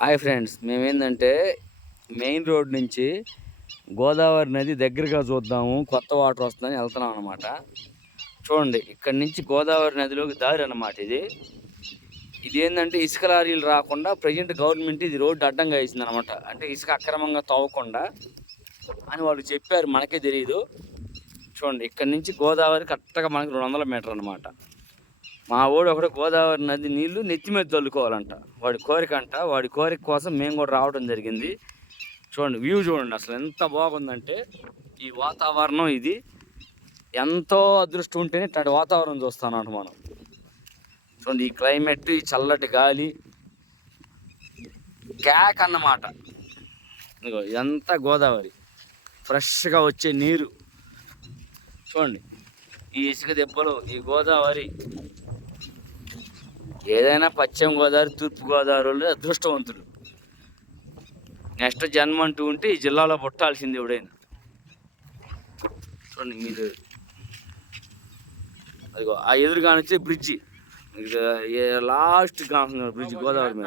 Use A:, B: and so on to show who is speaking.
A: Hi friends మేమేందంటే main road నుంచి గోదావరి నది దగ్గరగా చూద్దాము కొత్త వాటర్ వస్తుందని వెళ్తున్నాం అనమాట చూడండి ఇక్కడ నుంచి గోదావరి నదిలోకి దారి అనమాట ఇది. ఇదేంటంటే ఇసుక లారీలు రాకుండా ప్రజెంట్ గవర్నమెంట్ ఇది రోడ్డు అడ్డంగా వేసింది అనమాట అంటే ఇసుక అక్రమంగా తవ్వకుండా అని వాళ్ళు చెప్పారు మనకే తెలియదు చూడండి ఇక్కడ నుంచి గోదావరి కరెక్ట్గా మనకి రెండు వందల మీటర్ అనమాట మా ఊడు ఒకడు గోదావరి నది నీళ్ళు నెత్తి మీద చల్లుకోవాలంట వాడి కోరిక అంట. వాడి కోరిక కోసం మేము కూడా రావడం జరిగింది. చూడండి వ్యూ చూడండి అసలు ఎంత బాగుందంటే ఈ వాతావరణం ఇది. ఎంతో అదృష్టం ఉంటేనే ఇట్లాంటి వాతావరణం చూస్తానంట మనం. చూడండి ఈ క్లైమేట్ ఈ చల్లటి గాలి. క్యాక్ అన్నమాట. ఇదిగో ఇదంతా గోదావరి. ఫ్రెష్గా వచ్చే నీరు. చూడండి ఈ ఇసుక దెబ్బలు ఈ గోదావరి ఏదైనా పశ్చిమ గోదావరి తూర్పు గోదావరి వాళ్ళు అదృష్టవంతులు. నెక్స్ట్ జన్మ అంటూ ఉంటే ఈ జిల్లాలో పుట్టాల్సింది ఎవడైనా. చూడండి మీరు. అదిగో ఆ ఎదురుగా వచ్చే బ్రిడ్జి. లాస్ట్ బ్రిడ్జ్ గోదావరి మీద.